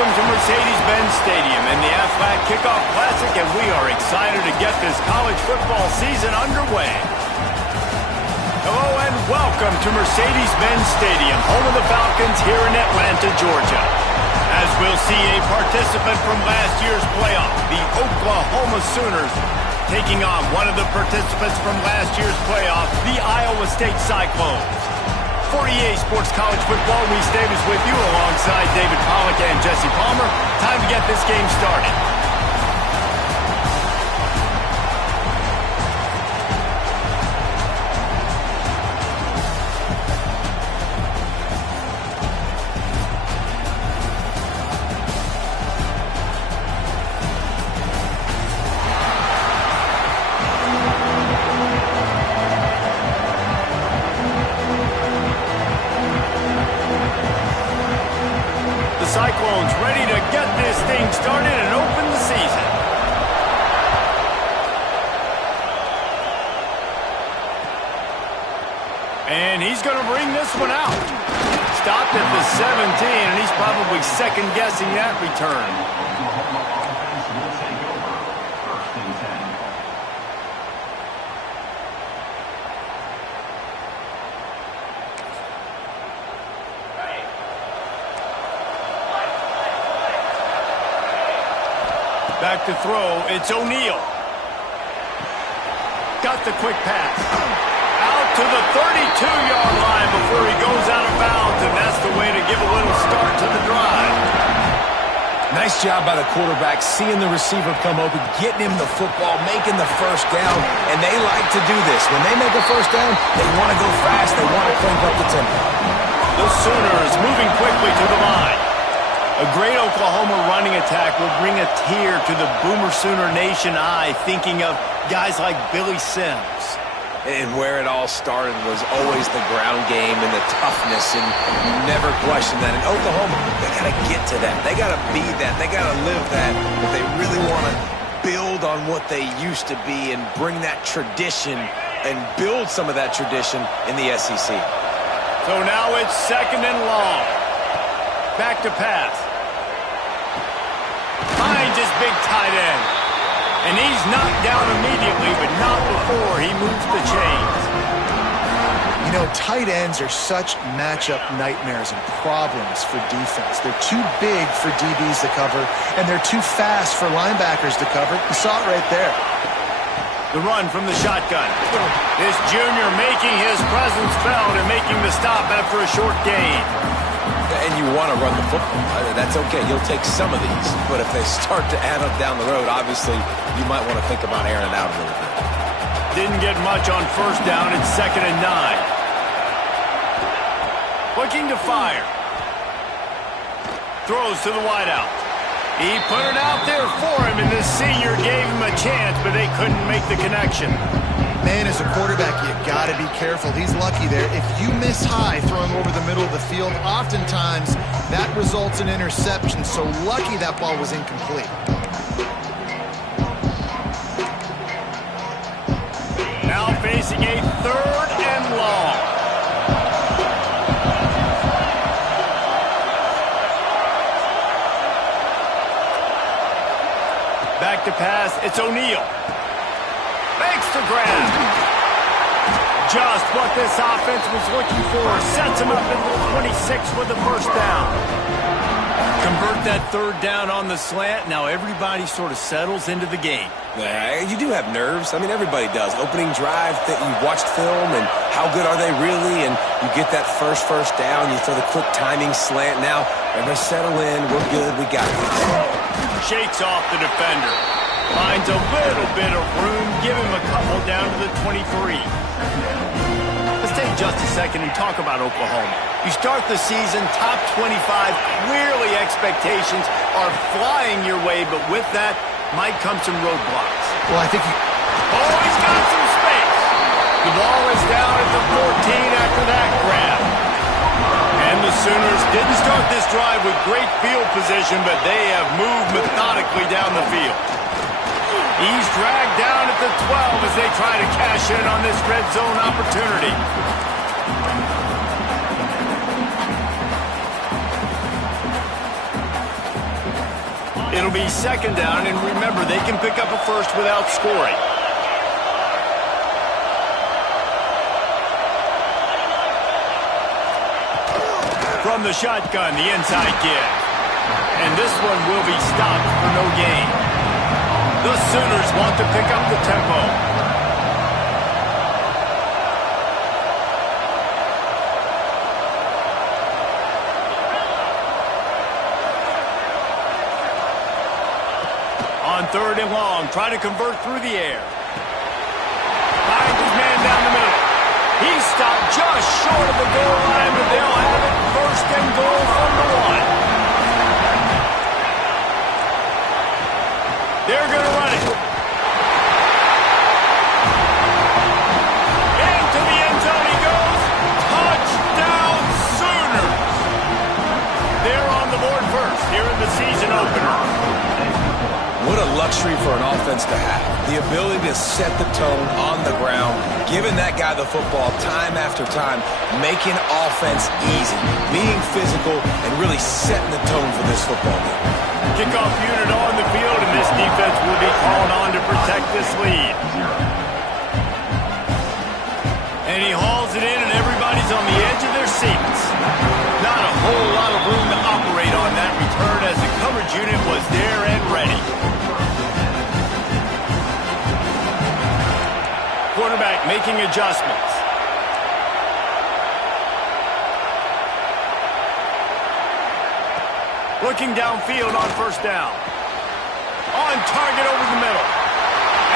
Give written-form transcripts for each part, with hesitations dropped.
Welcome to Mercedes-Benz Stadium and the Aflac Kickoff Classic, and we are excited to get this college football season underway. Hello and welcome to Mercedes-Benz Stadium, home of the Falcons here in Atlanta, Georgia. As we'll see a participant from last year's playoff, the Oklahoma Sooners, taking on one of the participants from last year's playoff, the Iowa State Cyclones. For EA Sports College Football, Reese Davis with you alongside David Pollack and Jesse Palmer. Time to get this game started. Cyclones ready to get this thing started and open the season. And he's going to bring this one out. Stopped at the 17, and he's probably second-guessing that return. Back to throw, it's O'Neal. Got the quick pass. Out to the 32-yard line before he goes out of bounds, and that's the way to give a little start to the drive. Nice job by the quarterback, seeing the receiver come open, getting him the football, making the first down, and they like to do this. When they make a first down, they want to go fast, they want to crank up the tempo. The Sooners moving quickly to the line. A great Oklahoma running attack will bring a tear to the Boomer Sooner Nation eye, thinking of guys like Billy Sims. And where it all started was always the ground game and the toughness, and you never question that. In Oklahoma, they got to get to that. They got to be that. They got to live that if they really want to build on what they used to be and bring that tradition and build some of that tradition in the SEC. So now it's second and long. Back to pass. Finds his big tight end. And he's knocked down immediately, but not before he moves the chains. You know, tight ends are such matchup nightmares and problems for defense. They're too big for DBs to cover, and they're too fast for linebackers to cover. You saw it right there. The run from the shotgun. This junior making his presence felt and making the stop after a short gain. And you want to run the football. That's okay. You'll take some of these. But if they start to add up down the road, obviously, you might want to think about airing it out a little bit. Didn't get much on first down. It's 2nd and 9. Looking to fire. Throws to the wideout. He put it out there for him, and the senior gave him a chance, but they couldn't make the connection. Man, as a quarterback, you got to be careful. He's lucky there. If you miss high throwing over the middle of the field, oftentimes that results in interception. So lucky that ball was incomplete. Now facing a 3rd and long. Back to pass, it's O'Neal. Makes the grab. Just what this offense was looking for. Sets him up at the 26 with the first down. Convert that 3rd down on the slant. Now everybody sort of settles into the game. You do have nerves. I mean, everybody does. Opening drive, that you watched film, and how good are they really? And you get that first down. You throw the quick timing slant. Now everybody settle in. We're good. We got it. Shakes off the defender. Finds a little bit of room. Give him a couple down to the 23. Let's take just a second and talk about Oklahoma. You start the season top 25. Clearly expectations are flying your way, but with that might come some roadblocks. Well, I think Oh, he's got some space. The ball is down at the 14 after that grab. And the Sooners didn't start this drive with great field position, but they have moved methodically down the field. He's dragged down at the 12 as they try to cash in on this red zone opportunity. It'll be second down, and remember, they can pick up a first without scoring. From the shotgun, the inside give. And this one will be stopped for no gain. The Sooners want to pick up the tempo. On third and long, try to convert through the air. Finds his man down the middle. He stopped just short of the goal line, but they'll have it first and goal from the 1. They're going to run it. Into the end zone he goes. Touchdown Sooners. They're on the board first here in the season opener. What a luxury for an offense to have. The ability to set the tone on the ground, giving that guy the football time after time, making offense easy, being physical, and really setting the tone for this football game. Kickoff unit on the field, and this defense will be called on to protect this lead. And he hauls it in, and everybody's on the edge of their seats. Not a whole lot of room to operate on that return as the coverage unit was there and ready. Quarterback making adjustments. Looking downfield on first down. On target over the middle.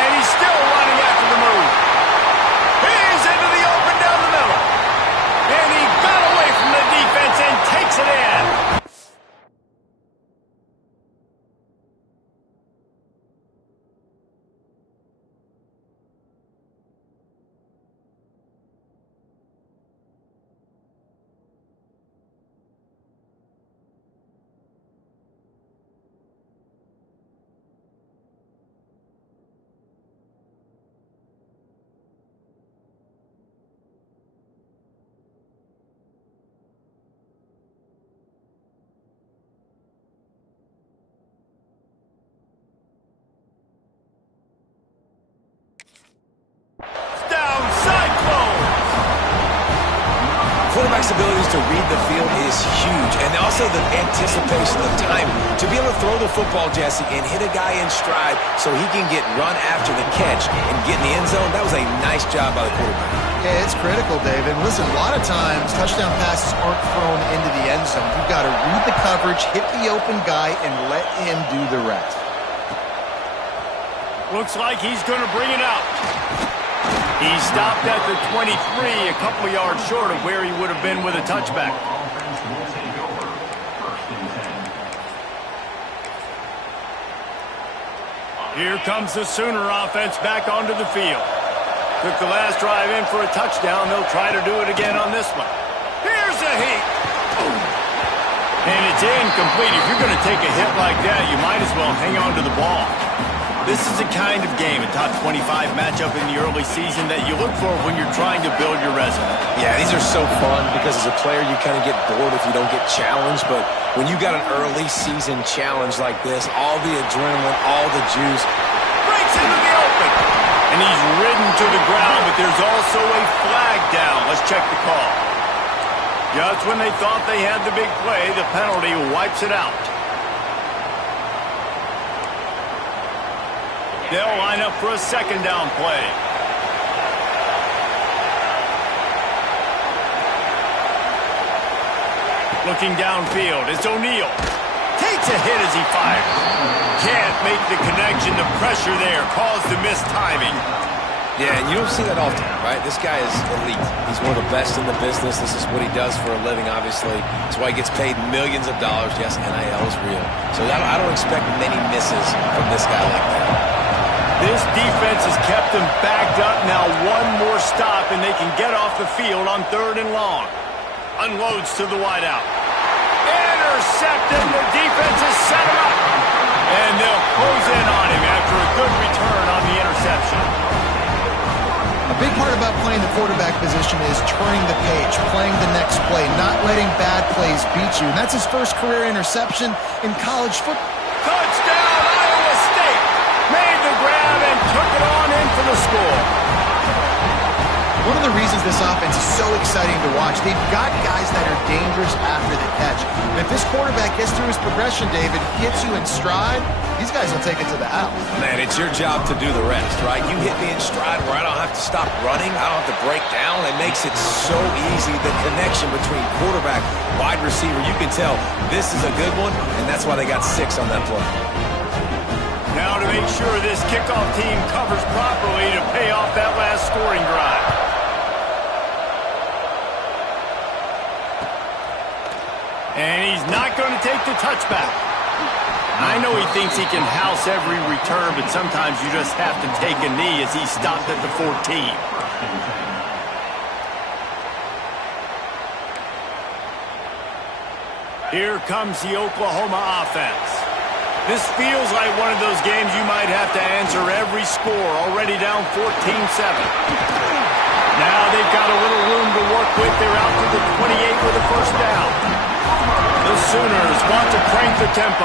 And he's still running after the move. He's into the open down the middle. And he got away from the defense and takes it in. Quarterback's abilities to read the field is huge, and also the anticipation of time to be able to throw the football, Jesse, and hit a guy in stride so he can get run after the catch and get in the end zone. That was a nice job by the quarterback. Yeah, it's critical, David. Listen, a lot of times touchdown passes aren't thrown into the end zone. You've got to read the coverage, hit the open guy, and let him do the rest. Looks like he's going to bring it out. He stopped at the 23, a couple yards short of where he would have been with a touchback. Here comes the Sooner offense back onto the field. Took the last drive in for a touchdown. They'll try to do it again on this one. Here's a heat. And it's incomplete. If you're going to take a hit like that, you might as well hang on to the ball. This is the kind of game, a top 25 matchup in the early season that you look for when you're trying to build your resume. Yeah, these are so fun because as a player, you kind of get bored if you don't get challenged. But when you got an early season challenge like this, all the adrenaline, all the juice. Breaks into the open. And he's ridden to the ground, but there's also a flag down. Let's check the call. Just when they thought they had the big play, the penalty wipes it out. They'll line up for a second down play. Looking downfield, it's O'Neal. Takes a hit as he fires. Can't make the connection. The pressure there caused the missed timing. Yeah, and you don't see that often, right? This guy is elite. He's one of the best in the business. This is what he does for a living, obviously. That's why he gets paid millions of dollars. Yes, NIL is real. So I don't expect many misses from this guy like that. This defense has kept them backed up. Now one more stop, and they can get off the field on third and long. Unloads to the wideout. Intercepted. The defense has set him up. And they'll close in on him after a good return on the interception. A big part about playing the quarterback position is turning the page, playing the next play, not letting bad plays beat you. And that's his first career interception in college football. Touchdown, Iowa State! Made the grab and took it on in for the score. One of the reasons this offense is so exciting to watch, they've got guys that are dangerous after the catch. And if this quarterback gets through his progression, David, gets you in stride, these guys will take it to the house. Man, it's your job to do the rest, right? You hit me in stride where I don't have to stop running. I don't have to break down. It makes it so easy. The connection between quarterback, wide receiver, you can tell this is a good one, and that's why they got 6 on that play. Now to make sure this kickoff team covers properly to pay off that last scoring drive. And he's not going to take the touchback. I know he thinks he can house every return, but sometimes you just have to take a knee as he stopped at the 14. Here comes the Oklahoma offense. This feels like one of those games you might have to answer every score, already down 14-7. Now they've got a little room to work with. They're out to the 28 with a first down. The Sooners want to crank the tempo.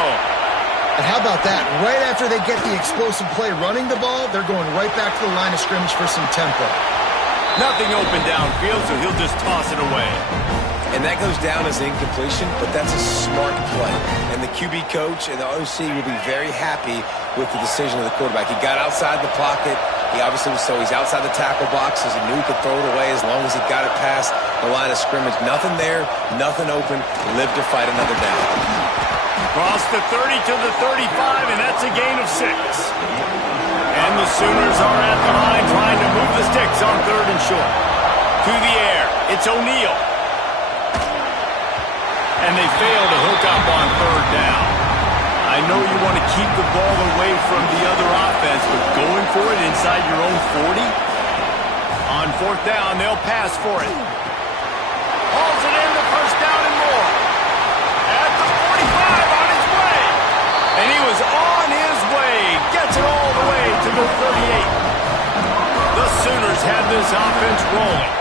And how about that? Right after they get the explosive play running the ball, they're going right back to the line of scrimmage for some tempo. Nothing open downfield, so he'll just toss it away. And that goes down as incompletion, but that's a smart play. And the QB coach and the OC will be very happy with the decision of the quarterback. He got outside the pocket. He obviously was he's outside the tackle boxes. He knew he could throw it away as long as he got it past the line of scrimmage. Nothing there, nothing open. Live to fight another down. Cross the 30 to the 35, and that's a gain of 6. And the Sooners are at the line trying to move the sticks on 3rd and short. To the air, it's O'Neal. And they fail to hook up on 3rd down. I know you want to keep the ball away from the other offense, but going for it inside your own 40? On 4th down, they'll pass for it. Hauls it in, the first down and more. At the 45, on his way. And he was on his way. Gets it all the way to the 38. The Sooners have this offense rolling.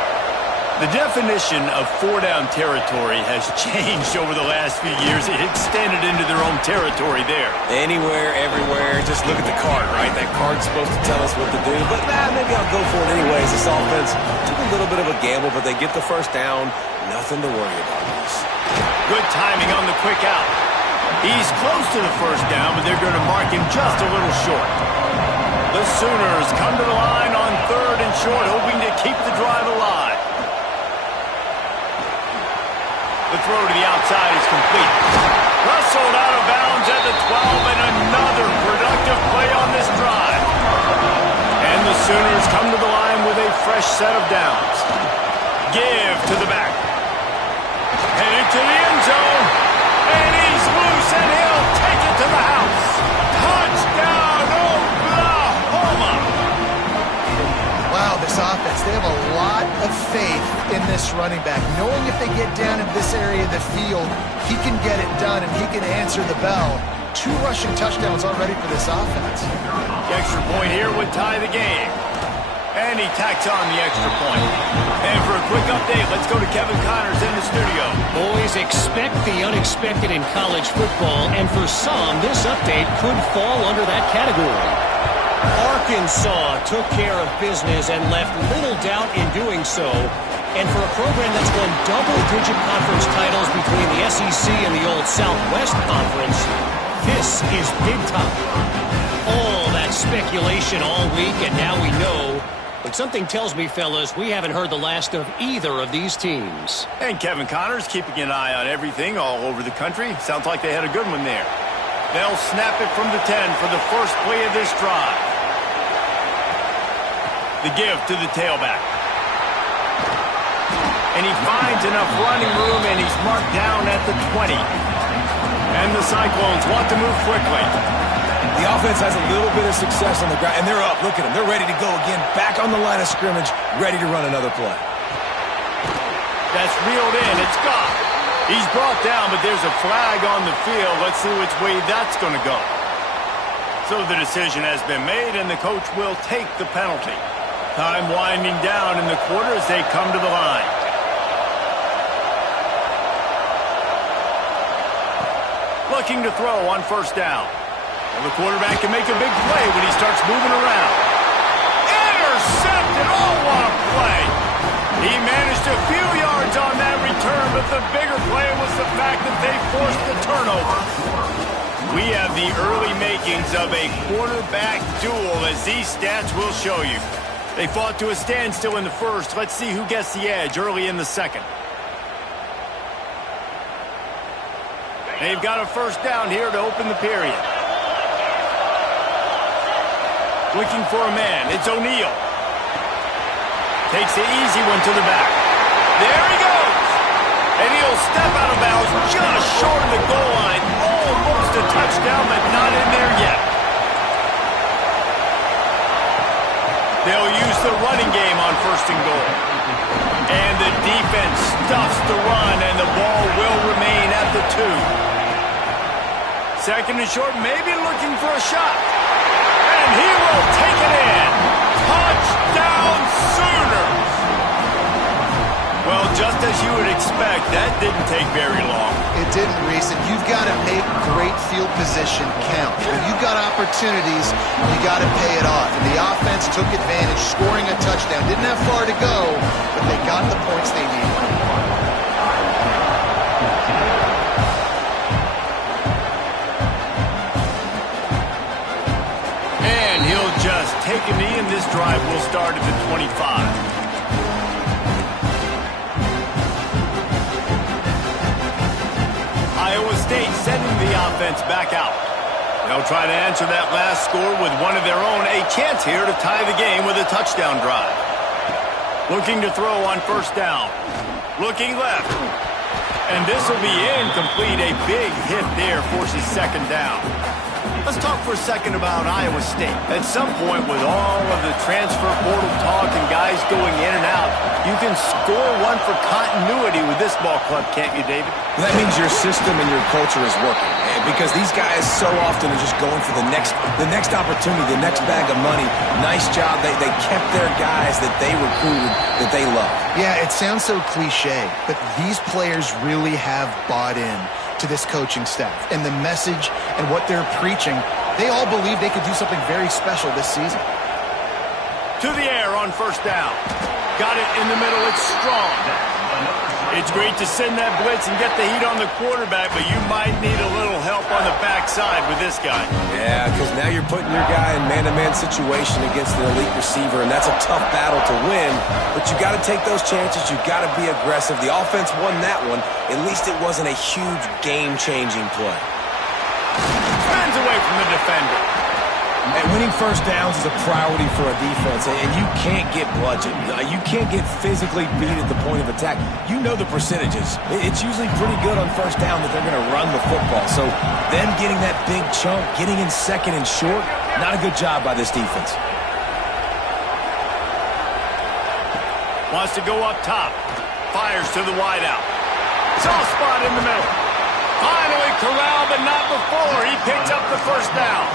The definition of 4-down territory has changed over the last few years. It extended into their own territory there. Anywhere, everywhere, just look at the card, right? That card's supposed to tell us what to do, but maybe I'll go for it anyways. This offense took a little bit of a gamble, but they get the first down. Nothing to worry about this. Good timing on the quick out. He's close to the first down, but they're going to mark him just a little short. The Sooners come to the line on 3rd and short, hoping to keep the drive alive. The throw to the outside is complete. Rustled out of bounds at the 12, and another productive play on this drive. And the Sooners come to the line with a fresh set of downs. Give to the back. Headed to the end zone. And he's loose, and he'll take it to the house. Touchdown, Oklahoma! Wow, this offense, they have a lot of faith in this running back, knowing if they get down in this area of the field, he can get it done and he can answer the bell. 2 rushing touchdowns already for this offense. The extra point here would tie the game. And he tacks on the extra point. And for a quick update, let's go to Kevin Connors in the studio. Boys, expect the unexpected in college football, and for some, this update could fall under that category. Arkansas took care of business and left little doubt in doing so. And for a program that's won double-digit conference titles between the SEC and the old Southwest Conference, this is big time. All that speculation all week, and now we know. But something tells me, fellas, we haven't heard the last of either of these teams. And Kevin Connors keeping an eye on everything all over the country. Sounds like they had a good one there. They'll snap it from the 10 for the first play of this drive. The give to the tailback. And he finds enough running room, and he's marked down at the 20. And the Cyclones want to move quickly. The offense has a little bit of success on the ground, and they're up. Look at them. They're ready to go again. Back on the line of scrimmage, ready to run another play. That's reeled in. It's gone. He's brought down, but there's a flag on the field. Let's see which way that's going to go. So the decision has been made, and the coach will take the penalty. Time winding down in the quarter as they come to the line. Looking to throw on first down. Well, the quarterback can make a big play when he starts moving around. Intercepted! Oh, what a play! He managed a few yards on that return, but the bigger play was the fact that they forced the turnover. We have the early makings of a quarterback duel, as these stats will show you. They fought to a standstill in the first. Let's see who gets the edge early in the second. They've got a first down here to open the period. Looking for a man. It's O'Neal. Takes the easy one to the back. There he goes. And he'll step out of bounds just short of the goal line. Almost a touchdown, but not in there yet. They'll use the running game on first and goal. And the defense stuffs the run, and the ball will remain at the 2. Second and short, maybe looking for a shot. And he will take it in. Touchdown Sooners! Well, just as you would expect, that didn't take very long. It didn't, Reese, and you've got to make great field position count. When you've got opportunities, you got to pay it off. And the offense took advantage, scoring a touchdown. Didn't have far to go, but they got the points they needed. And he'll just take a knee, and this drive will start at the 25. Iowa State sending the offense back out. They'll try to answer that last score with one of their own. A chance here to tie the game with a touchdown drive. Looking to throw on first down. Looking left. And this will be incomplete. A big hit there forces second down. Let's talk for a second about Iowa State. At some point, with all of the transfer portal talk and guys going in and out, you can score one for continuity with this ball club, can't you, David? That means your system and your culture is working, because these guys so often are just going for the next opportunity, the next bag of money. Nice job. They kept their guys that they recruited, that they love. Yeah, it sounds so cliche, but these players really have bought in to this coaching staff and the message and what they're preaching. They all believe they could do something very special this season. To the air on first down. Got it in the middle. It's strong. It's great to send that blitz and get the heat on the quarterback, but you might need a little help on the backside with this guy. Yeah, because now you're putting your guy in man-to-man situation against an elite receiver, and that's a tough battle to win. But you got to take those chances. You got to be aggressive. The offense won that one. At least it wasn't a huge game-changing play. Spins away from the defender. And winning first downs is a priority for a defense, and you can't get bludgeoned. You can't get physically beat at the point of attack. You know the percentages. It's usually pretty good on first down that they're going to run the football. So them getting that big chunk, getting in second and short, not a good job by this defense. Wants to go up top. Fires to the wideout. Soft spot in the middle. Finally corralled, but not before. He picks up the first down.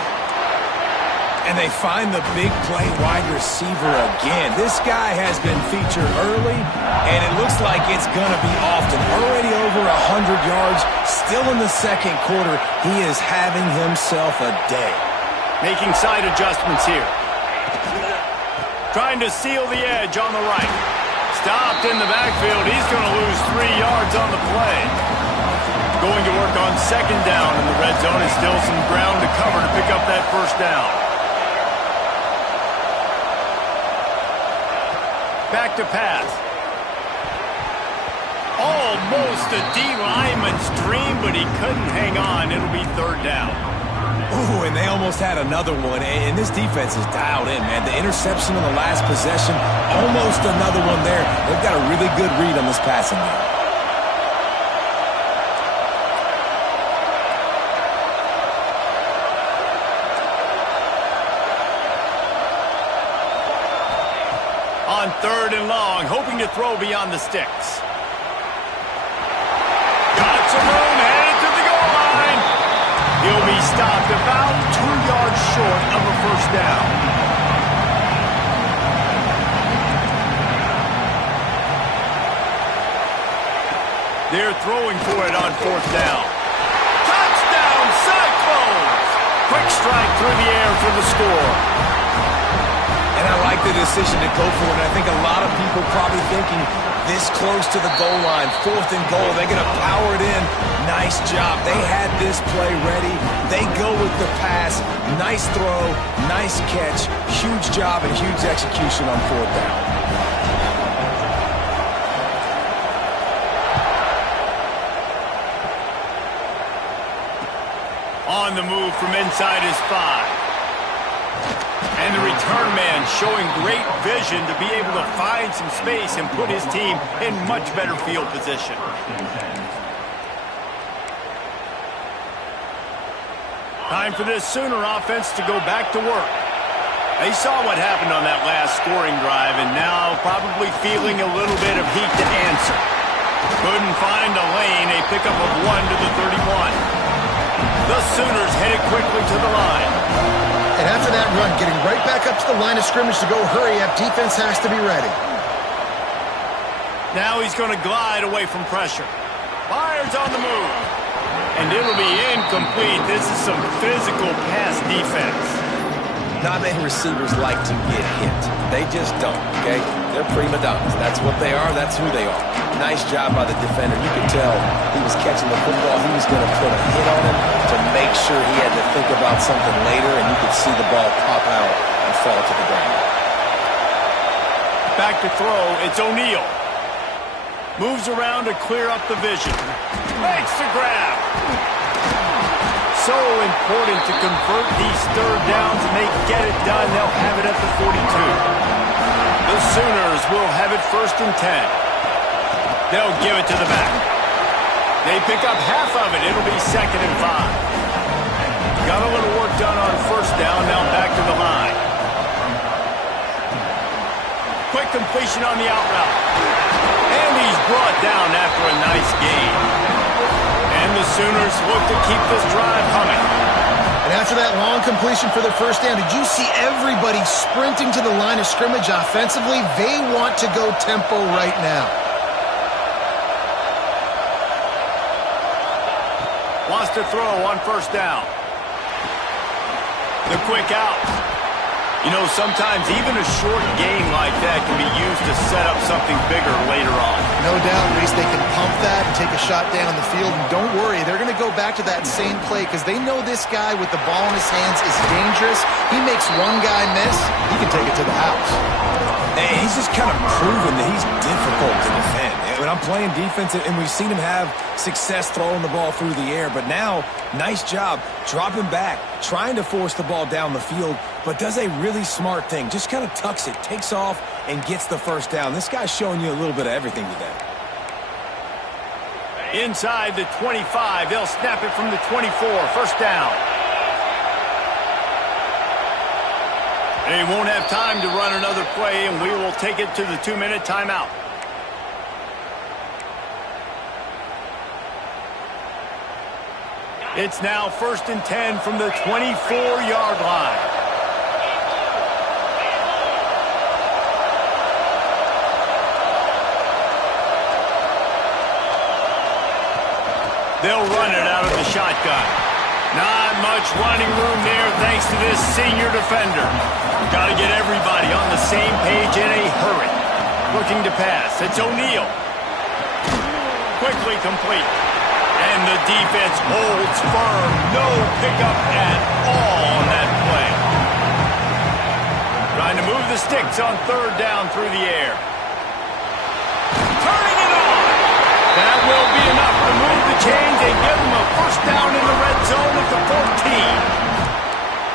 And they find the big play wide receiver again. This guy has been featured early, and it looks like it's going to be often. Already over 100 yards, still in the second quarter. He is having himself a day. Making side adjustments here. Trying to seal the edge on the right. Stopped in the backfield. He's going to lose 3 yards on the play. Going to work on second down in the red zone. And still some ground to cover to pick up that first down. Back to pass. Almost a D-lineman's dream, but he couldn't hang on. It'll be third down. Ooh, and they almost had another one. And this defense is dialed in, man. The interception on the last possession, almost another one there. They've got a really good read on this passing game. On third and long, hoping to throw beyond the sticks. Got some room, headed to the goal line. He'll be stopped about 2 yards short of a first down. They're throwing for it on fourth down. Touchdown, Cyclones! quick strike through the air for the score. And I like the decision to go for it. And I think a lot of people probably thinking this close to the goal line, 4th and goal, they're going to power it in. Nice job. They had this play ready. They go with the pass. Nice throw, nice catch. Huge job and huge execution on 4th down. On the move from inside his 5. And the return man showing great vision to be able to find some space and put his team in much better field position. Time for this Sooner offense to go back to work. They saw what happened on that last scoring drive and now probably feeling a little bit of heat to answer. Couldn't find a lane, a pickup of 1 to the 31. The Sooners headed quickly to the line. And after that run, getting right back up to the line of scrimmage to go hurry up, defense has to be ready. Now he's going to glide away from pressure. Fires on the move. And it'll be incomplete. This is some physical pass defense. Not many receivers like to get hit. They just don't, okay? They're prima donnas. That's what they are. That's who they are. Nice job by the defender. You could tell he was catching the football. He was going to put a hit on him to make sure he had to think about something later, and you could see the ball pop out and fall to the ground. Back to throw. It's O'Neal. Moves around to clear up the vision. Makes the grab. So important to convert these 3rd downs, and they get it done. They'll have it at the 42. The Sooners will have it 1st and 10. They'll give it to the back. They pick up half of it. It'll be 2nd and 5. Got a little work done on 1st down. Now back to the line. Quick completion on the out route. And he's brought down after a nice gain. And the Sooners look to keep this drive humming. And after that long completion for the 1st down, did you see everybody sprinting to the line of scrimmage offensively? They want to go tempo right now. Wants to throw on 1st down. The quick out. You know, sometimes even a short game like that can be used to set up something bigger later on. No doubt, Reese, they can pump that and take a shot down the field. And don't worry, they're going to go back to that same play because they know this guy with the ball in his hands is dangerous. He makes one guy miss, he can take it to the house. Hey, he's just kind of proven that he's difficult to defend. When I'm playing defense, and we've seen him have success throwing the ball through the air, but now, nice job dropping back, trying to force the ball down the field, but does a really smart thing. Just kind of tucks it, takes off, and gets the 1st down. This guy's showing you a little bit of everything today. Inside the 25, they'll snap it from the 24, 1st down. They won't have time to run another play, and we will take it to the 2-minute timeout. It's now 1st and 10 from the 24-yard line. They'll run it out of the shotgun. Not much running room there thanks to this senior defender. Got to get everybody on the same page in a hurry. Looking to pass. It's O'Neal. Quickly complete. And the defense holds firm. No pickup at all on that play. Trying to move the sticks on 3rd down through the air. Turning it on. That will be enough to move the chains and give them a 1st down in the red zone at the 14.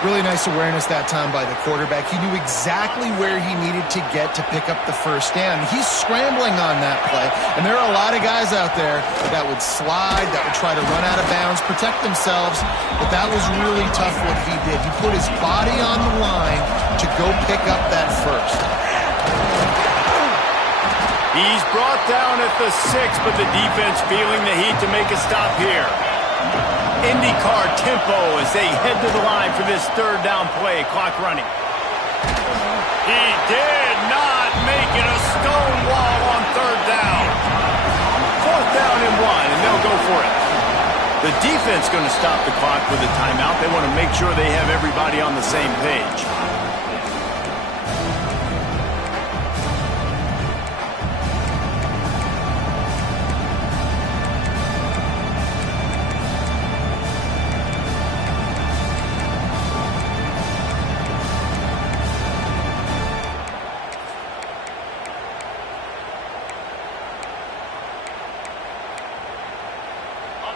Really nice awareness that time by the quarterback. He knew exactly where he needed to get to pick up the 1st down. He's scrambling on that play, and there are a lot of guys out there that would slide, that would try to run out of bounds, protect themselves, but that was really tough what he did. He put his body on the line to go pick up that 1st. He's brought down at the 6, but the defense feeling the heat to make a stop here. IndyCar tempo as they head to the line for this 3rd down play. Clock running. He did not make it a stone wall on 3rd down. 4th down and 1, and they'll go for it. The defense going to stop the clock with a timeout? They want to make sure they have everybody on the same page.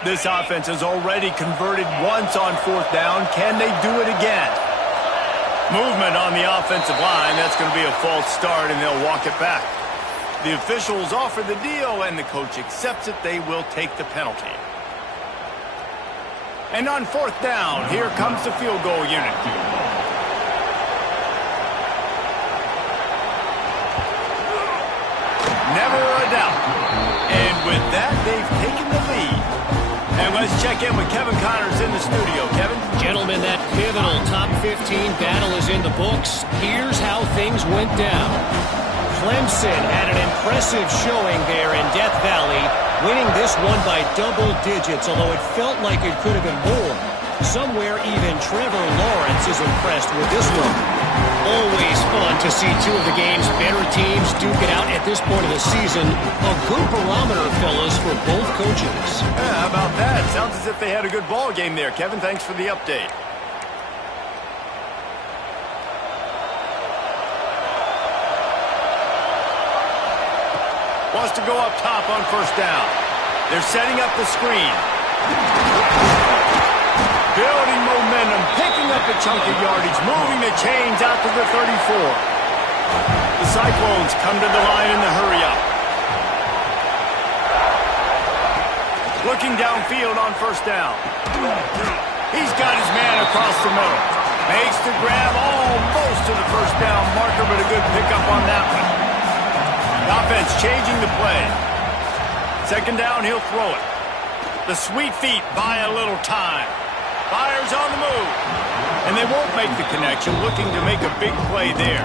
This offense has already converted once on fourth down. Can they do it again? Movement on the offensive line. That's going to be a false start, and they'll walk it back. The officials offer the deal, and the coach accepts it. They will take the penalty. And on fourth down, here comes the field goal unit. Never a doubt. And with that, they've taken the lead. And let's check in with Kevin Connors in the studio. Kevin? Gentlemen, that pivotal top 15 battle is in the books. Here's how things went down. Clemson had an impressive showing there in Death Valley, winning this one by double digits, although it felt like it could have been more. Somewhere even Trevor Lawrence is impressed with this one. Always fun to see two of the game's better teams duke it out at this point of the season. A good barometer, fellas, for both coaches. Yeah, how about that? Sounds as if they had a good ball game there. Kevin, thanks for the update. Wants to go up top on first down. They're setting up the screen. Building momentum, picking up a chunk of yardage, moving the chains out to the 34. The Cyclones come to the line in the hurry-up. Looking downfield on first down. He's got his man across the middle. Makes the grab almost to the first down marker, but a good pickup on that one. The offense changing the play. Second down, he'll throw it. The sweet feet buy a little time. Fires on the move. And they won't make the connection, looking to make a big play there.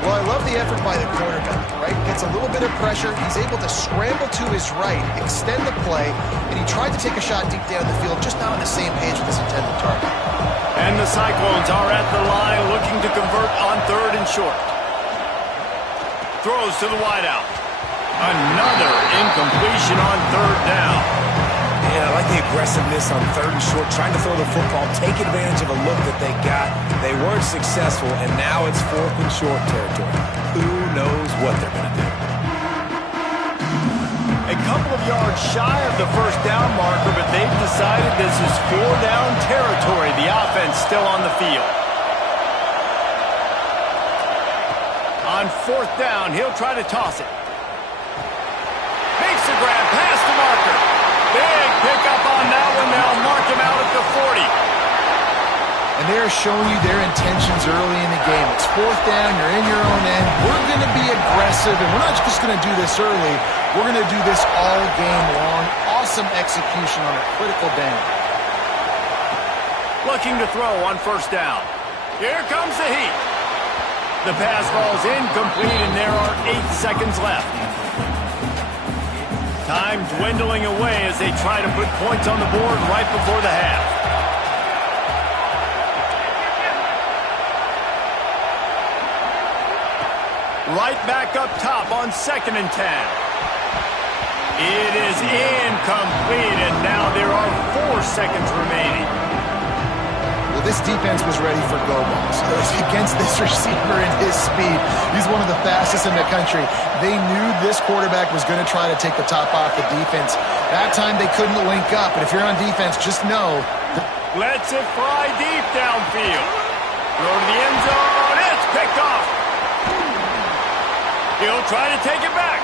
Well, I love the effort by the quarterback, right? Gets a little bit of pressure. He's able to scramble to his right, extend the play, and he tried to take a shot deep down the field, just not on the same page with his intended target. And the Cyclones are at the line looking to convert on third and short. Throws to the wideout. Another incompletion on third down. Yeah, I like the aggressiveness on third and short, trying to throw the football, take advantage of a look that they got. They weren't successful, and now it's fourth and short territory. Who knows what they're going to do? A couple of yards shy of the first down marker, but they've decided this is four down territory. The offense still on the field. On fourth down, he'll try to toss it. Makes the grab past the marker. Big pickup on that one. They'll mark him out at the 40. And they're showing you their intentions early in the game. It's fourth down. You're in your own end. We're going to be aggressive, and we're not just going to do this early. We're going to do this all game long. Awesome execution on a critical down. Looking to throw on first down. Here comes the heat. The pass falls incomplete, and there are 8 seconds left. Time dwindling away as they try to put points on the board right before the half. Right back up top on 2nd and 10. It is incomplete, and now there are 4 seconds remaining. Well, this defense was ready for go balls. Against this receiver and his speed, he's one of the fastest in the country. They knew this quarterback was going to try to take the top off the defense. That time they couldn't link up, but if you're on defense, just know. Lets it fly deep downfield. Throw to the end zone. It's picked off. He'll try to take it back.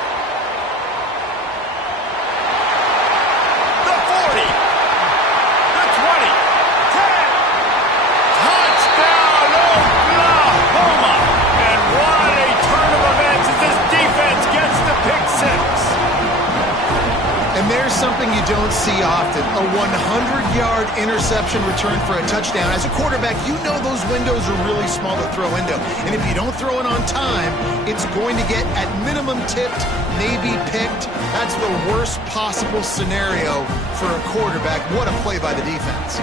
The 40. The 20. 10. Touchdown, Oklahoma. And what a turn of events as this defense gets the pick six. And there's something you don't see often, a 100-yard interception return for a touchdown. As a quarterback, you know those windows are really small to throw into. And if you don't throw it on time, it's going to get, at minimum, tipped, maybe picked. That's the worst possible scenario for a quarterback. What a play by the defense.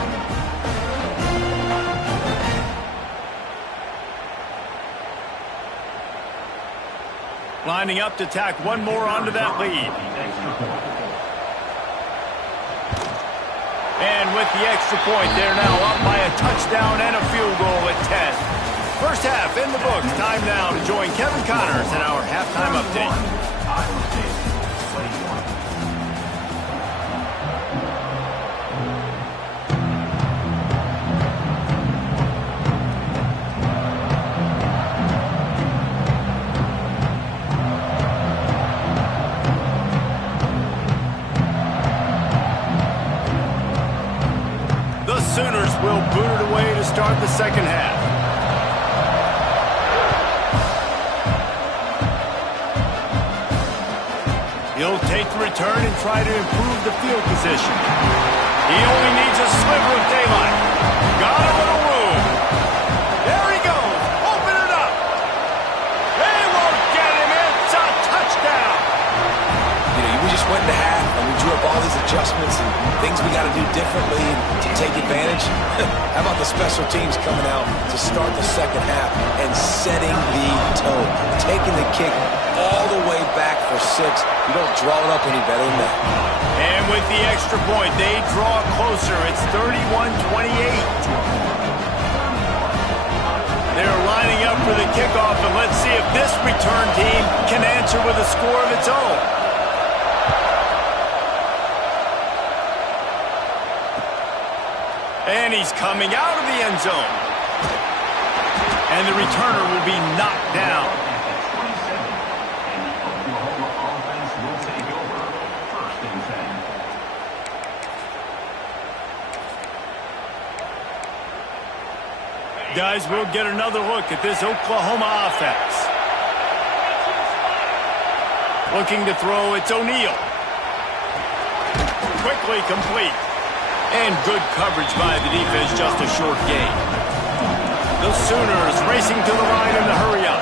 Lining up to tack one more onto that lead. And with the extra point, they're now up by a touchdown and a field goal at 10. First half in the books. Time now to join Kevin Connors in our halftime update. Sooners will boot it away to start the second half. He'll take the return and try to improve the field position. He only needs a sliver of daylight. Got a little room. There he goes. Open it up. They won't get him. It's a touchdown. You know, we just went into half and we drew up all these adjustments and things we got to do differently to take advantage. How about the special teams coming out to start the second half and setting the tone, taking the kick all the way back for 6. You don't draw it up any better than that. And with the extra point, they draw closer. It's 31-28. They're lining up for the kickoff, and let's see if this return team can answer with a score of its own. And he's coming out of the end zone. And the returner will be knocked down. Guys, we'll get another look at this Oklahoma offense. Looking to throw, it's O'Neal. Quickly complete. And good coverage by the defense, just a short gain. The Sooners racing to the line in the hurry up.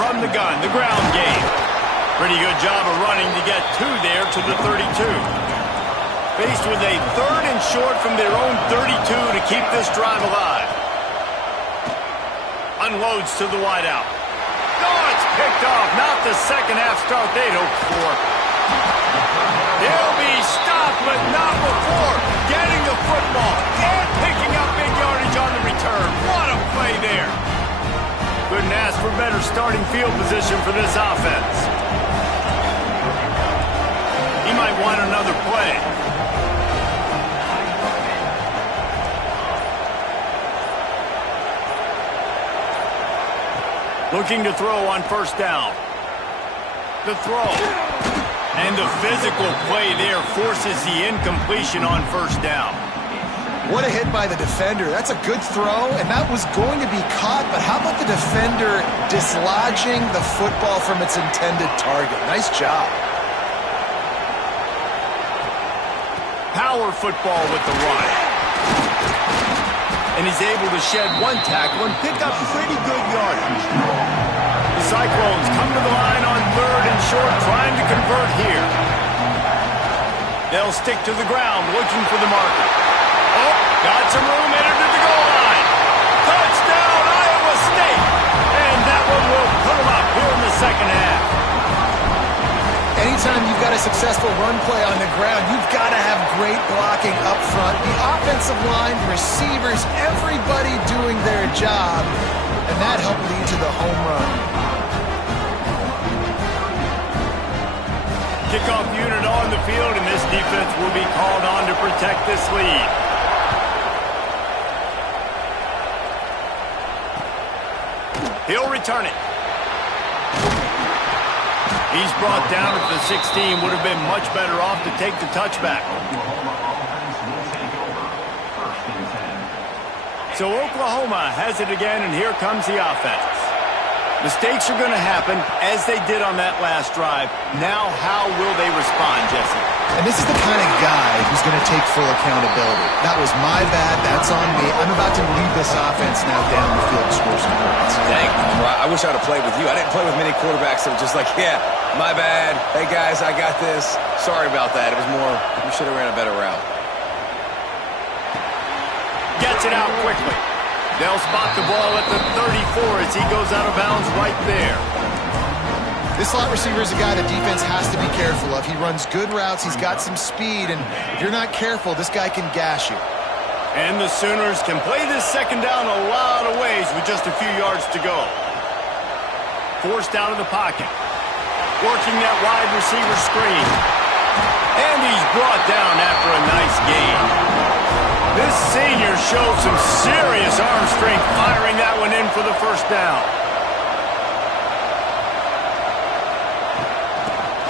From the gun, the ground game. Pretty good job of running to get 2 there to the 32. Faced with a 3rd and short from their own 32 to keep this drive alive. Unloads to the wideout. Oh, it's picked off. Not the second half start they'd hoped for. He'll be stopped, but not before getting the football and picking up big yardage on the return. What a play there. Couldn't ask for better starting field position for this offense. He might want another play. Looking to throw on first down. The throw. And the physical play there forces the incompletion on first down. What a hit by the defender. That's a good throw, and that was going to be caught, but how about the defender dislodging the football from its intended target? Nice job. Power football with the run. And he's able to shed one tackle and pick up pretty good yardage. The Cyclones come to the line on 3rd and short, trying to convert here. They'll stick to the ground, looking for the marker. Oh, got some room, entered to the goal line. Touchdown, Iowa State. And that one will put them up here in the second half. Anytime you've got a successful run play on the ground, you've got to have great blocking up front. The offensive line, receivers, everybody doing their job, and that helped lead to the home run. Kickoff unit on the field, and this defense will be called on to protect this lead. He'll return it. He's brought down at the 16. Would have been much better off to take the touchback. So Oklahoma has it again, and here comes the offense. Mistakes are going to happen, as they did on that last drive. Now, how will they respond, Jesse? And this is the kind of guy who's going to take full accountability. That was my bad. That's on me. I'm about to lead this offense now down the field to score some points. Dang, I wish I would have played with you. I didn't play with many quarterbacks that were just like, yeah, my bad. Hey, guys, I got this. Sorry about that. It was more, we should have ran a better route. Gets it out quickly. They'll spot the ball at the 34 as he goes out of bounds right there. This slot receiver is a guy the defense has to be careful of. He runs good routes. He's got some speed, and if you're not careful, this guy can gash you. And the Sooners can play this second down a lot of ways with just a few yards to go. Forced out of the pocket. Working that wide receiver screen. And he's brought down after a nice gain. This senior showed some serious arm strength firing that one in for the first down.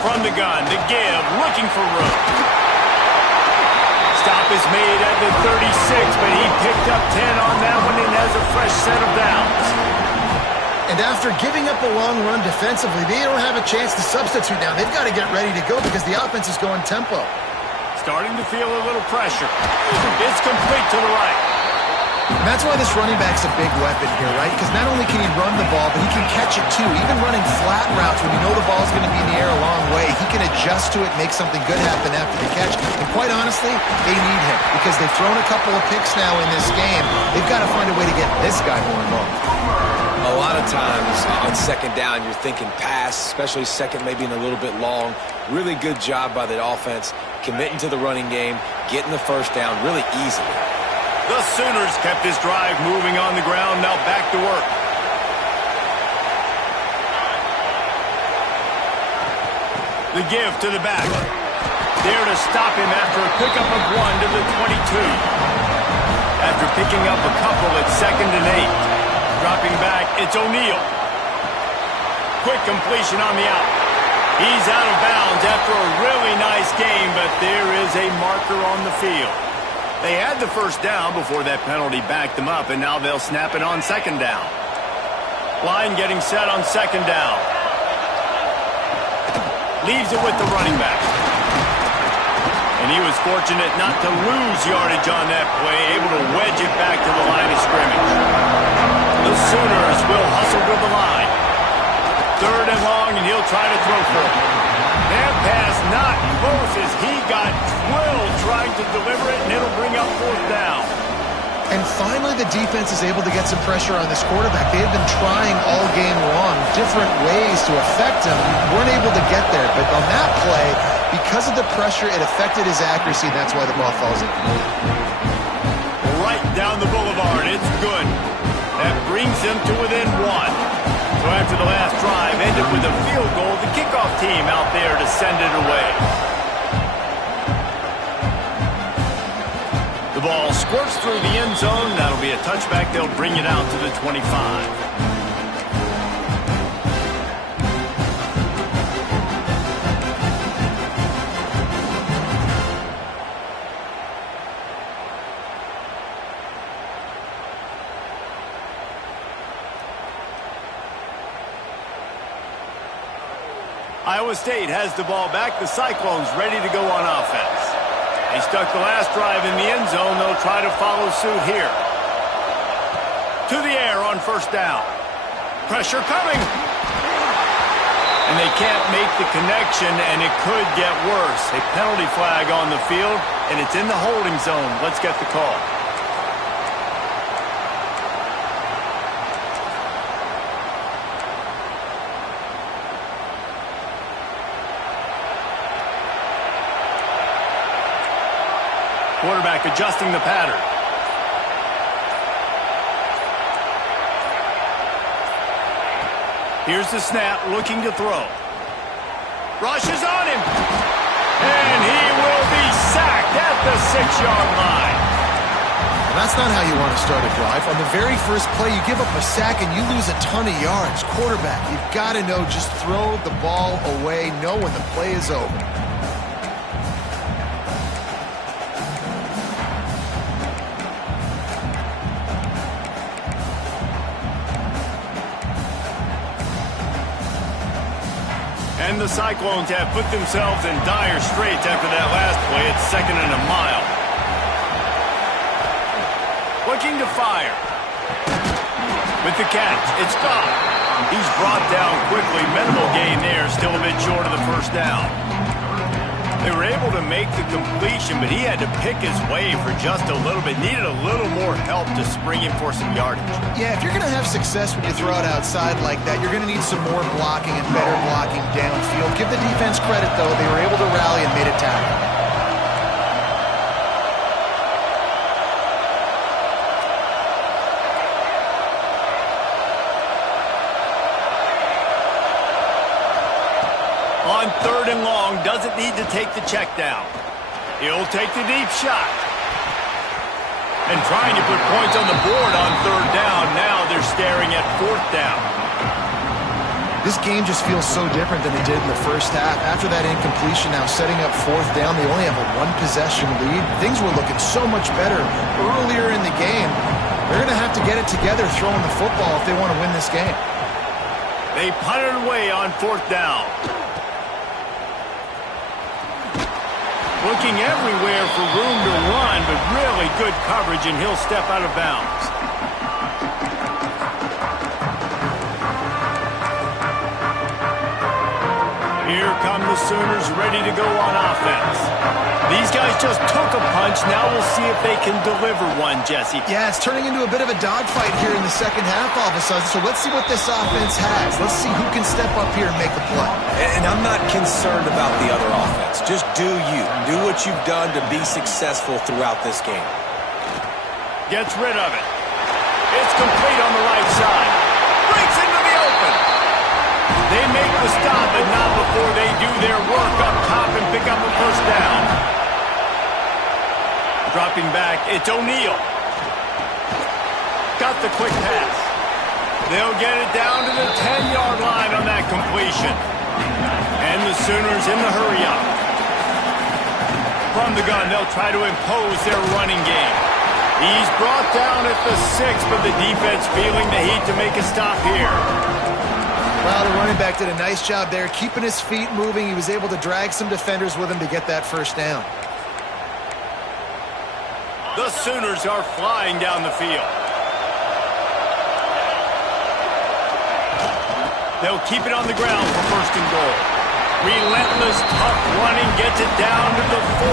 From the gun, the give, looking for room. Stop is made at the 36, but he picked up 10 on that one and has a fresh set of downs. And after giving up a long run defensively, they don't have a chance to substitute now. They've got to get ready to go because the offense is going tempo. Starting to feel a little pressure. It's complete to the right. And that's why this running back's a big weapon here, right? Because not only can he run the ball, but he can catch it too. Even running flat routes when you know the ball's going to be in the air a long way, he can adjust to it, make something good happen after the catch. And quite honestly, they need him because they've thrown a couple of picks now in this game. They've got to find a way to get this guy more involved. A lot of times on second down, you're thinking pass, especially second maybe in a little bit long. Really good job by the offense, committing to the running game, getting the first down really easily. The Sooners kept this drive moving on the ground, now back to work. The give to the back. There to stop him after a pickup of 1 to the 22. After picking up a couple at 2nd and 8. Dropping back, it's O'Neal. Quick completion on the out. He's out of bounds after a really nice game, but there is a marker on the field. They had the first down before that penalty backed them up, and now they'll snap it on second down. Line getting set on second down. Leaves it with the running back. And he was fortunate not to lose yardage on that play, able to wedge it back to the line of scrimmage. The Sooners will hustle to the line. 3rd and long, and he'll try to throw for it. That pass not close as he got drilled trying to deliver it, and it'll bring up 4th down. And finally, the defense is able to get some pressure on this quarterback. They have been trying all game long different ways to affect him. Weren't able to get there, but on that play, because of the pressure, it affected his accuracy, and that's why the ball falls in. Right down the boulevard. It's good. That brings them to within 1. So after the last drive ended with a field goal, the kickoff team out there to send it away. The ball squirts through the end zone. That'll be a touchback. They'll bring it out to the 25. Iowa State has the ball back. The Cyclones ready to go on offense. They stuck the last drive in the end zone. They'll try to follow suit here. To the air on first down. Pressure coming. And they can't make the connection, and it could get worse. A penalty flag on the field, and it's in the holding zone. Let's get the call. Quarterback adjusting the pattern. Here's the snap, looking to throw. Rushes on him. And he will be sacked at the 6-yard line. And that's not how you want to start a drive. On the very first play, you give up a sack and you lose a ton of yards. Quarterback, you've got to know, just throw the ball away, know when the play is over. And the Cyclones have put themselves in dire straits after that last play at 2nd and a mile. Looking to fire. With the catch, it's gone. He's brought down quickly. Minimal gain there, still a bit short of the first down. They were able to make the completion, but he had to pick his way for just a little bit. Needed a little more help to spring him for some yardage. Yeah, if you're going to have success when you throw it outside like that, you're going to need some more blocking and better blocking downfield. Give the defense credit, though. They were able to rally and made a tackle. On 3rd and long, doesn't need to take the check down. He'll take the deep shot. And trying to put points on the board on 3rd down. Now they're staring at 4th down. This game just feels so different than it did in the first half. After that incompletion, now setting up 4th down, they only have a 1-possession lead. Things were looking so much better earlier in the game. They're going to have to get it together throwing the football if they want to win this game. They punted away on 4th down. Looking everywhere for room to run, but really good coverage, and he'll step out of bounds. Here come the Sooners ready to go on offense. These guys just took a punch. Now we'll see if they can deliver one, Jesse. Yeah, it's turning into a bit of a dogfight here in the second half all of a sudden. So let's see what this offense has. Let's see who can step up here and make a play. And I'm not concerned about the other offense. Just do you. Do what you've done to be successful throughout this game. Gets rid of it. It's complete on the right side. Breaks into the open. They make the stop, but not before they do their work up top and pick up a first down. Dropping back, it's O'Neal. Got the quick pass. They'll get it down to the 10-yard line on that completion. And the Sooners in the hurry-up. From the gun, they'll try to impose their running game. He's brought down at the 6, but the defense feeling the heat to make a stop here. Well, the running back did a nice job there, keeping his feet moving. He was able to drag some defenders with him to get that first down. The Sooners are flying down the field. They'll keep it on the ground for 1st and goal. Relentless, tough running gets it down to the 4.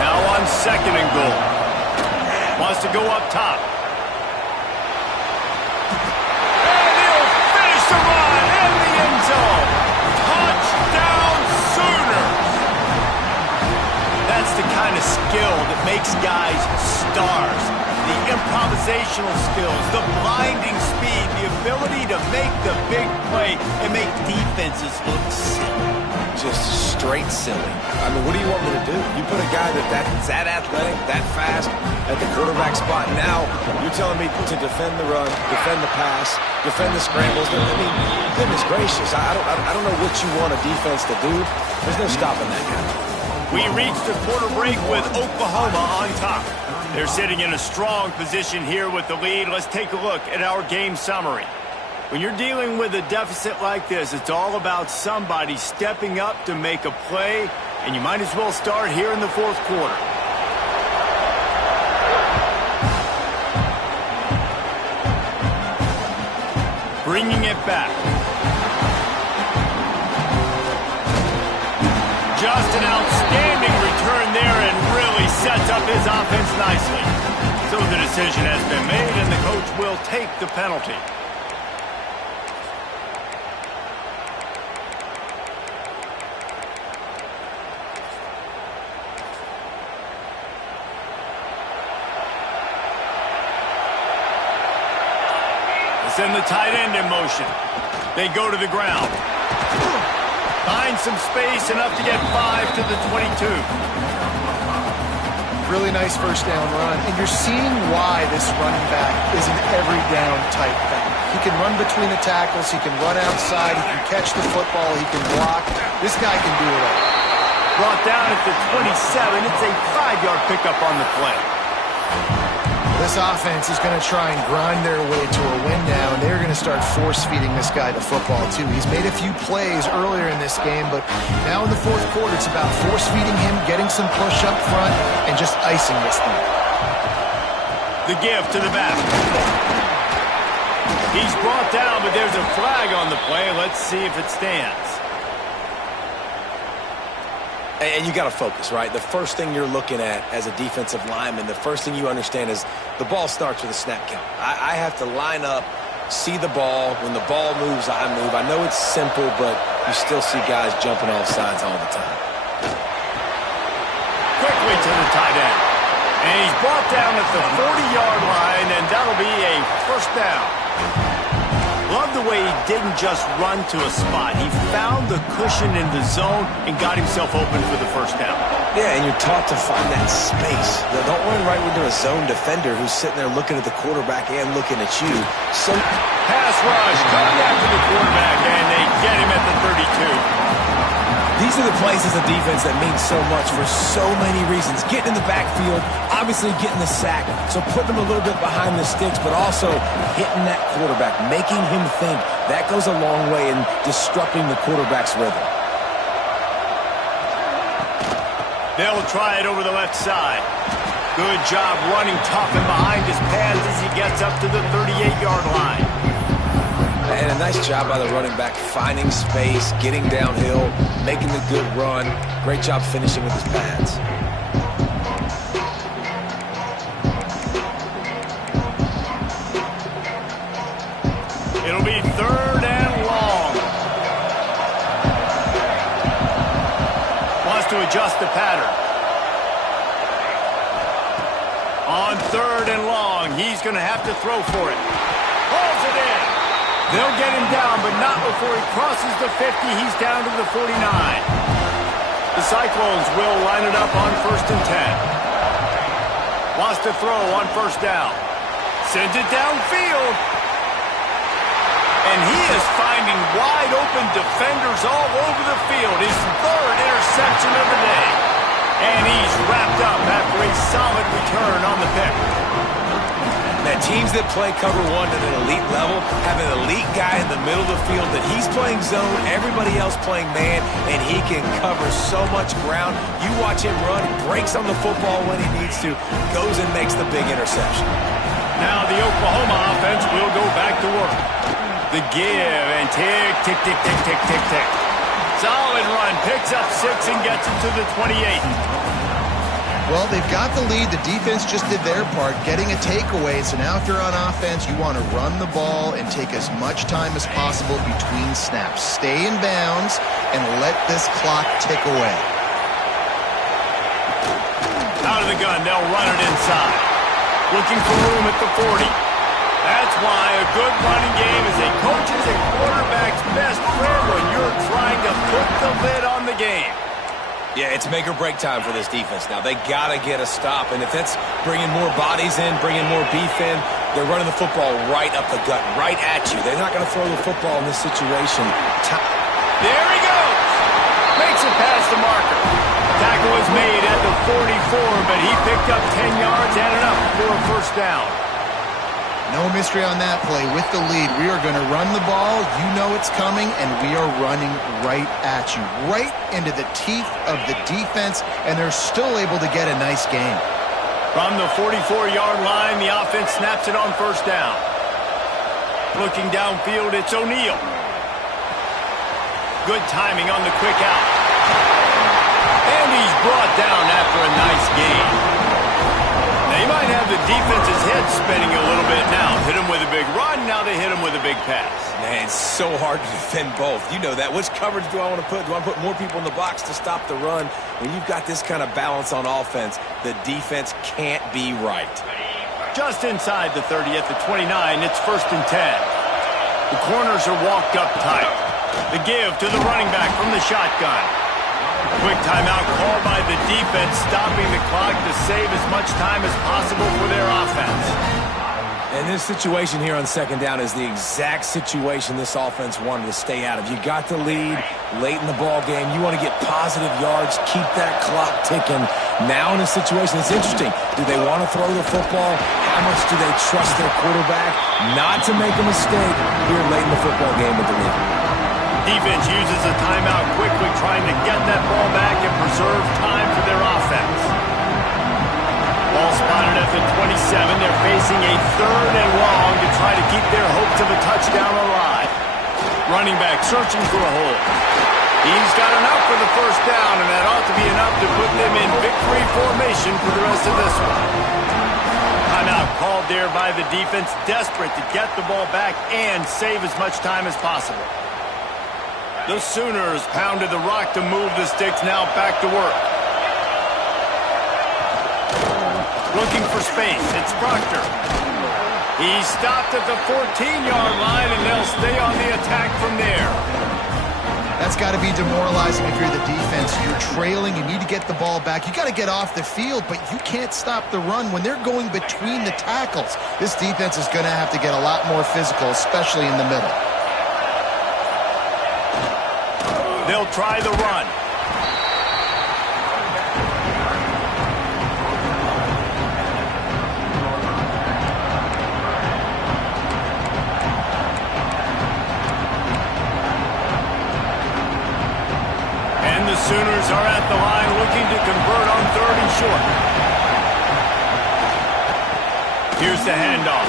Now on 2nd and goal. Wants to go up top. And he'll finish the run in the end zone. Touchdown Sooners! That's the kind of skill that makes guys stars. The improvisational skills, the blinding speed, the ability to make the big play and make defenses look silly. Just straight silly. I mean, what do you want me to do? You put a guy that's that athletic, that fast, at the quarterback spot. Now you're telling me to defend the run, defend the pass, defend the scrambles. I mean, goodness gracious, I don't know what you want a defense to do. There's no stopping that guy. We reached the quarter break with Oklahoma on top. They're sitting in a strong position here with the lead. Let's take a look at our game summary. When you're dealing with a deficit like this, it's all about somebody stepping up to make a play, and you might as well start here in the 4th quarter. Bringing it back. Just an outstanding return there and really sets up his offense nicely. So the decision has been made and the coach will take the penalty. Send the tight end in motion. They go to the ground. Find some space, enough to get 5 to the 22. Really nice first down run. And you're seeing why this running back is an every down type back. He can run between the tackles. He can run outside. He can catch the football. He can block. This guy can do it all. Brought down at the 27. It's a 5-yard pickup on the play. This offense is going to try and grind their way to a win now, and they're going to start force-feeding this guy the football, too. He's made a few plays earlier in this game, but now in the fourth quarter, it's about force-feeding him, getting some push up front, and just icing this thing. The give to the back. He's brought down, but there's a flag on the play. Let's see if it stands. And you got to focus, right? The first thing you're looking at as a defensive lineman, the first thing you understand is the ball starts with a snap count. I have to line up, see the ball. When the ball moves, I move. I know it's simple, but you still see guys jumping off sides all the time. Quickly to the tight end. And he's brought down at the 40-yard line, and that'll be a first down. Love the way he didn't just run to a spot. He found the cushion in the zone and got himself open for the first down. Yeah, and you're taught to find that space. Don't run right into a zone defender who's sitting there looking at the quarterback and looking at you. So pass rush coming after the quarterback, and they get him at the 32. These are the plays as a defense that mean so much for so many reasons. Getting in the backfield, obviously getting the sack, so putting them a little bit behind the sticks, but also hitting that quarterback, making him think. That goes a long way in disrupting the quarterback's rhythm. They'll try it over the left side. Good job running tough and behind his pads as he gets up to the 38-yard line. And a nice job by the running back, finding space, getting downhill, making the good run. Great job finishing with his pads. It'll be third and long. Wants to adjust the pattern. On third and long, he's going to have to throw for it. Pulls it in. They'll get him down, but not before he crosses the 50. He's down to the 49. The Cyclones will line it up on 1st and 10. Wants to throw on first down. Sends it downfield. And he is finding wide open defenders all over the field. His third interception of the day. And he's wrapped up after a solid return on the pick. Now, teams that play cover one at an elite level have an elite guy in the middle of the field that he's playing zone, everybody else playing man, and he can cover so much ground. You watch him run, he breaks on the football when he needs to, goes and makes the big interception. Now the Oklahoma offense will go back to work. The give and tick, tick, tick, tick, tick, tick, tick. Solid run, picks up 6 and gets it to the 28. Well, they've got the lead. The defense just did their part, getting a takeaway. So now if you're on offense, you want to run the ball and take as much time as possible between snaps. Stay in bounds and let this clock tick away. Out of the gun, they'll run it inside. Looking for room at the 40. That's why a good running game is a coach's and quarterback's best friend when you're trying to put the lid on the game. Yeah, it's make or break time for this defense now. They got to get a stop, and if that's bringing more bodies in, bringing more beef in, they're running the football right up the gut, right at you. They're not going to throw the football in this situation. There he goes. Makes it past the marker. Tackle was made at the 44, but he picked up 10 yards and enough for a first down. No mystery on that play. With the lead, we are going to run the ball. You know it's coming, and we are running right at you, right into the teeth of the defense, and they're still able to get a nice gain. From the 44-yard line, the offense snaps it on first down. Looking downfield, it's O'Neal. Good timing on the quick out. And he's brought down after a nice gain. Now, you might have the defense's head spinning a little bit now. Hit him with a big run, now they hit him with a big pass. Man, it's so hard to defend both. You know that. Which coverage do I want to put? Do I put more people in the box to stop the run? When you've got this kind of balance on offense, the defense can't be right. Just inside the 30 at the 29, it's 1st and 10. The corners are walked up tight. The give to the running back from the shotgun. Quick timeout called by the defense, stopping the clock to save as much time as possible for their offense. And this situation here on second down is the exact situation this offense wanted to stay out of. You got the lead late in the ball game. You want to get positive yards, keep that clock ticking, Now in a situation, it's interesting. Do they want to throw the football? How much do they trust their quarterback not to make a mistake here late in the football game with the lead? Defense uses a timeout quickly, trying to get that ball back and preserve time for their offense. Ball spotted at the 27. They're facing a 3rd and long to try to keep their hopes of a touchdown alive. Running back searching for a hole. He's got enough for the first down, and that ought to be enough to put them in victory formation for the rest of this one. Timeout called there by the defense, desperate to get the ball back and save as much time as possible. The Sooners pounded the rock to move the sticks, now back to work. Looking for space, it's Proctor. He stopped at the 14-yard line, and they'll stay on the attack from there. That's got to be demoralizing if you're the defense. You're trailing, you need to get the ball back. You got to get off the field, but you can't stop the run when they're going between the tackles. This defense is going to have to get a lot more physical, especially in the middle. They'll try the run. And the Sooners are at the line looking to convert on 3rd and short. Here's the handoff.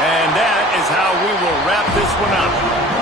And that is how we will wrap this one up.